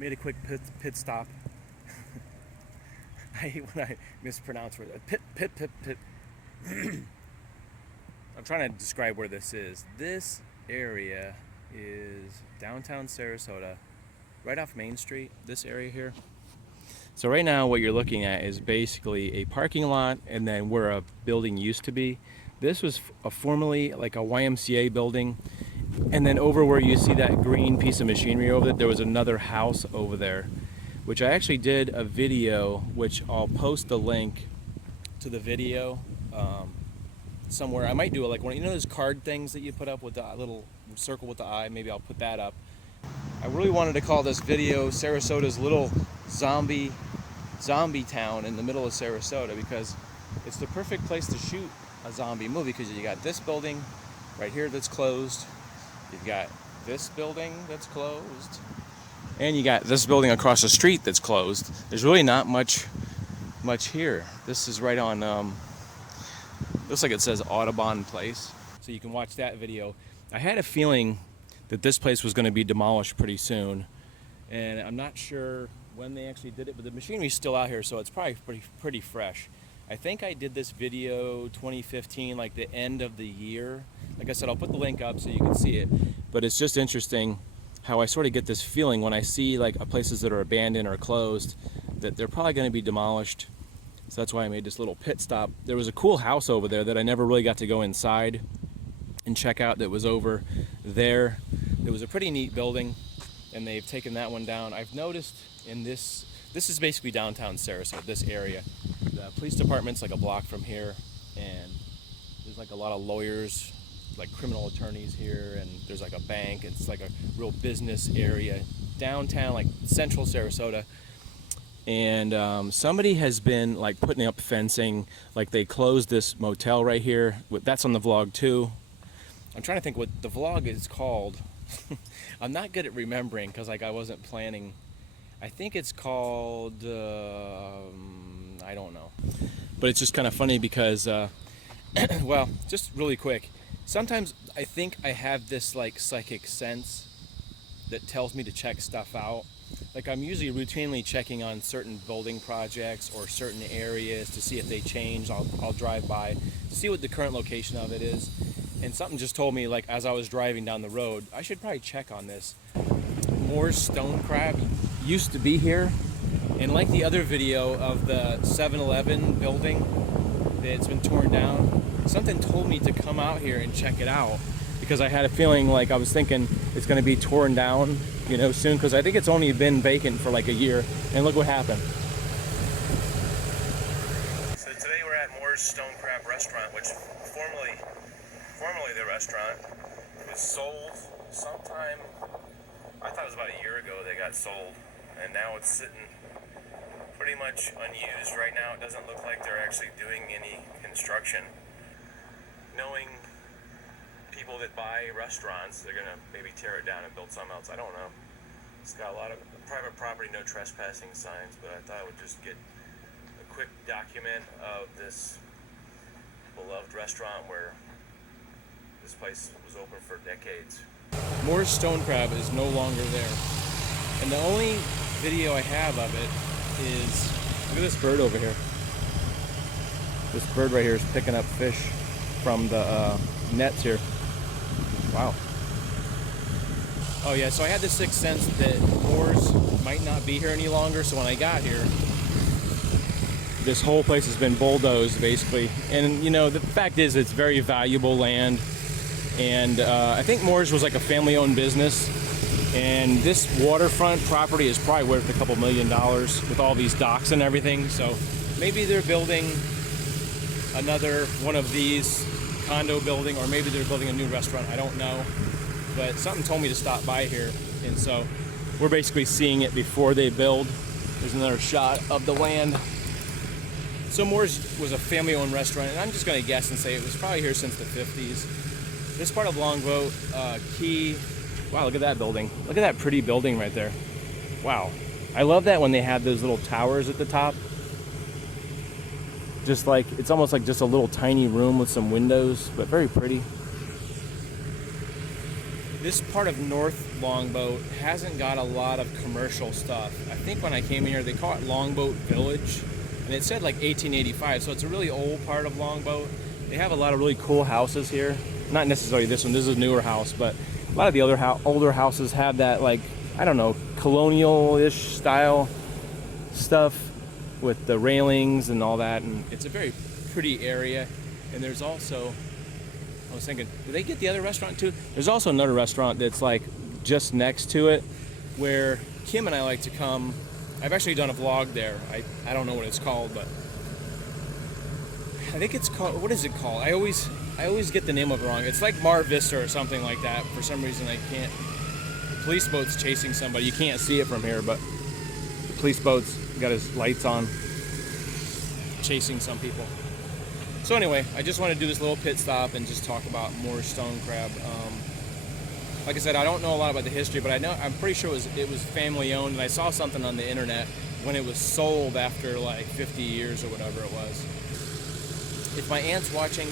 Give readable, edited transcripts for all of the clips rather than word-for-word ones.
Made a quick pit stop. I hate when I mispronounce words. Pit. I'm trying to describe where this is. This area is downtown Sarasota, right off Main Street, this area here. So right now what you're looking at is basically a parking lot and then where a building used to be. This was formerly like a YMCA building, and then over where you see that green piece of machinery over there was another house over there, which I actually did a video, which I'll post the link to the video somewhere. I might do it like one, you know those card things that you put up with the little circle with the eye? Maybe I'll put that up. I really wanted to call this video Sarasota's little zombie town in the middle of Sarasota, because it's the perfect place to shoot a zombie movie, because you got this building right here that's closed, you've got this building that's closed, and you got this building across the street that's closed. There's really not much here. This is right on looks like it says Audubon Place, so you can watch that video. I had a feeling that this place was going to be demolished pretty soon, and I'm not sure when they actually did it, but the machinery's still out here, so it's probably pretty fresh. I think I did this video 2015, like the end of the year. Like I said, I'll put the link up so you can see it, but it's just interesting how I sort of get this feeling when I see like places that are abandoned or closed that they're probably going to be demolished. So that's why I made this little pit stop. There was a cool house over there that I never really got to go inside and check out that was over there. It was a pretty neat building, and they've taken that one down. I've noticed in this is basically downtown Sarasota, this area. The police department's like a block from here, and there's like a lot of lawyers, like criminal attorneys here, and there's like a bank. It's like a real business area downtown, like central Sarasota. And somebody has been like putting up fencing, like they closed this motel right here. That's on the vlog too. I'm trying to think what the vlog is called. I'm not good at remembering because like I wasn't planning. I think it's called I don't know, but it's just kind of funny because well, just really quick, sometimes I think I have this like psychic sense that tells me to check stuff out. Like I'm usually routinely checking on certain building projects or certain areas to see if they change. I'll drive by to see what the current location of it is, and something just told me, like as I was driving down the road, I should probably check on this. Moore's Stone Crab used to be here, and like the other video of the 7-Eleven building that's been torn down, something told me to come out here and check it out, because I had a feeling, like I was thinking it's going to be torn down, you know, soon, because I think it's only been vacant for like a year, and look what happened. So today we're at Moore's Stone Crab Restaurant, which formerly the restaurant, it was sold sometime, I thought it was about a year ago they got sold, and now it's sitting pretty much unused right now. It doesn't look like they're actually doing any construction. Knowing people that buy restaurants, they're gonna maybe tear it down and build something else. I don't know. It's got a lot of private property, no trespassing signs, but I thought I would just get a quick document of this beloved restaurant where this place was open for decades. Moore's Stone Crab is no longer there, and the only video I have of it is, look at this bird over here. This bird right here is picking up fish from the nets here. Wow. Oh yeah, so I had the sixth sense that Moore's might not be here any longer, so when I got here, this whole place has been bulldozed basically. And you know, the fact is it's very valuable land, and I think Moore's was like a family-owned business, and this waterfront property is probably worth a couple $1 million with all these docks and everything. So maybe they're building another one of these condo building, or maybe they're building a new restaurant, I don't know, but something told me to stop by here, and so we're basically seeing it before they build. There's another shot of the land. So Moore's was a family-owned restaurant, and I'm just going to guess and say it was probably here since the 50s. This part of Longboat Key, wow, look at that building. Look at that pretty building right there. Wow. I love that when they have those little towers at the top. Just like, it's almost like just a little tiny room with some windows, but very pretty. this part of North Longboat hasn't got a lot of commercial stuff. I think when I came in here, they call it Longboat Village, and it said like 1885, so it's a really old part of Longboat. They have a lot of really cool houses here. Not necessarily this one, this is a newer house, but a lot of the other older houses have that, like, I don't know, colonial-ish style stuff with the railings and all that, and it's a very pretty area. And there's also, I was thinking, do they get the other restaurant too? There's also another restaurant that's like just next to it where Kim and I like to come. I've actually done a vlog there. I don't know what it's called, but I think it's called, what is it called? I always get the name of it wrong. It's like Mar Vista or something like that. For some reason I can't. The police boat's chasing somebody. You can't see it from here, but the police boat's got his lights on, chasing some people. So anyway, I just want to do this little pit stop and just talk about more stone crab. Like I said, I don't know a lot about the history, but I'm pretty sure it was family owned, and I saw something on the internet when it was sold after like 50 years or whatever it was. If my aunt's watching,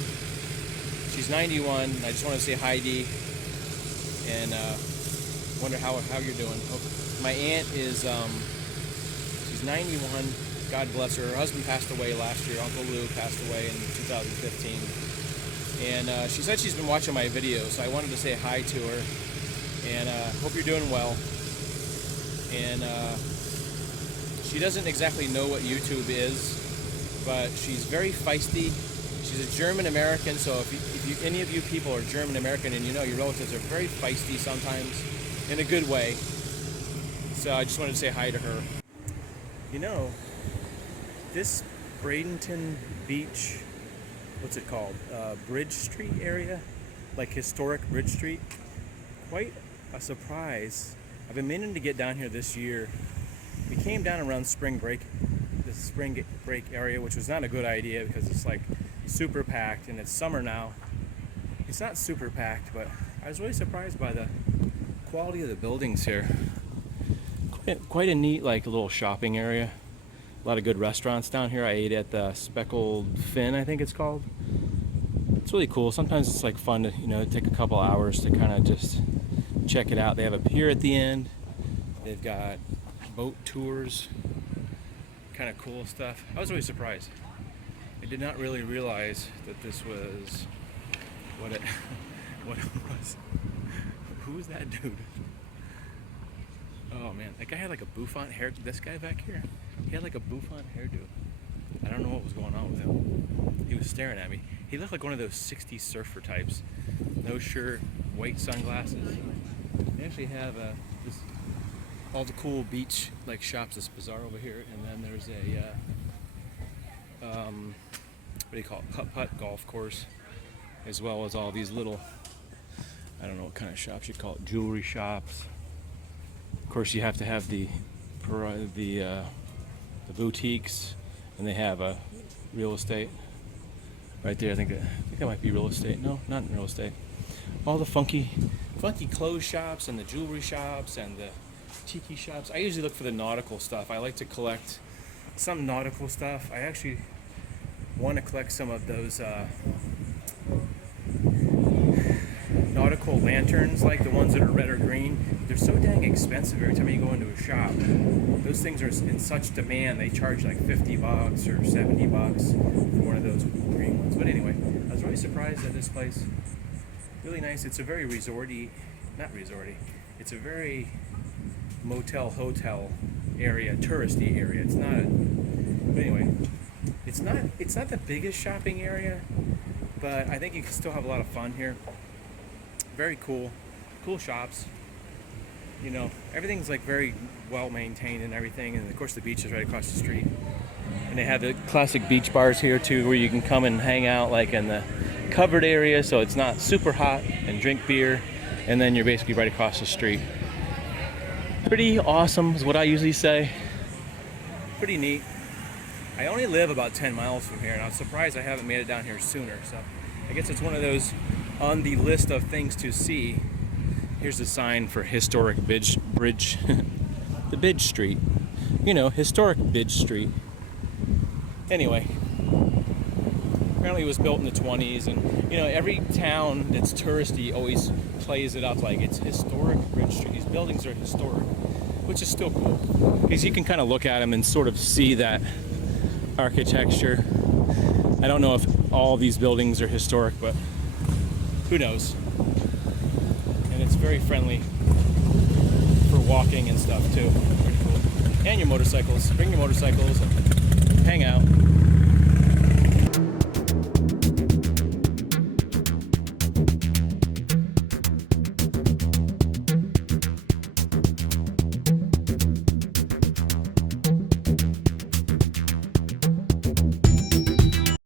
she's 91. I just want to say hi, Dee, and wonder how you're doing. My aunt is she's 91. God bless her. Her husband passed away last year. Uncle Lou passed away in 2015. And she said she's been watching my videos, so I wanted to say hi to her. And hope you're doing well. And she doesn't exactly know what YouTube is, but she's very feisty. She's a German American, so if any of you people are German American and you know your relatives are very feisty sometimes, in a good way. So I just wanted to say hi to her. You know, this Bradenton Beach, what's it called? Bridge Street area, like historic Bridge Street. Quite a surprise. I've been meaning to get down here this year. We came down around spring break, the spring break area, which was not a good idea because it's like super packed, and it's summer now. It's not super packed, but I was really surprised by the quality of the buildings here. Quite a neat, like, little shopping area. A lot of good restaurants down here. I ate at the Speckled Fin, I think it's called. It's really cool. Sometimes it's like fun to, take a couple hours to kind of just check it out. They have a pier at the end. They've got boat tours, kind of cool stuff. I was really surprised. I did not really realize that this was what it was. Who's that dude? Oh man, that guy had like a bouffant hair. This guy back here, he had like a bouffant hairdo. I don't know what was going on with him. He was staring at me. He looked like one of those 60s surfer types. No shirt, white sunglasses. They actually have all the cool beach like shops. This bazaar over here, and then there's a what do you call it? Putt-putt golf course, as well as all these little, I don't know what kind of shops you call it, jewelry shops. Of course, you have to have the boutiques, and they have a real estate right there. I think that might be real estate. No, not real estate. All the funky clothes shops and the jewelry shops and the tiki shops. I usually look for the nautical stuff. I like to collect some nautical stuff. I actually want to collect some of those nautical lanterns, like the ones that are red or green. They're so dang expensive every time you go into a shop. Those things are in such demand. They charge like $50 or $70 for one of those green ones. But anyway, I was really surprised at this place. Really nice. It's a very it's a very hotel area, touristy area. It's not, but anyway, it's not the biggest shopping area, but I think you can still have a lot of fun here. Very cool shops. Everything's like very well maintained and everything, and of course the beach is right across the street. And they have the classic beach bars here too, where you can come and hang out like in the covered area, so it's not super hot, and drink beer, and then you're basically right across the street. Pretty awesome is what I usually say. Pretty neat. I only live about 10 miles from here, and I was surprised I haven't made it down here sooner. So I guess it's one of those on the list of things to see. Here's the sign for historic bridge, the Bidge Street. Historic Bidge Street. Anyway, we're Apparently it was built in the 20s, and you know, every town that's touristy always plays it up like it's historic Bridge Street. These buildings are historic, which is still cool because you can kind of look at them and sort of see that architecture. I don't know if all these buildings are historic, but who knows. And it's very friendly for walking and stuff too. Pretty cool. And your motorcycles. Bring your motorcycles and hang out.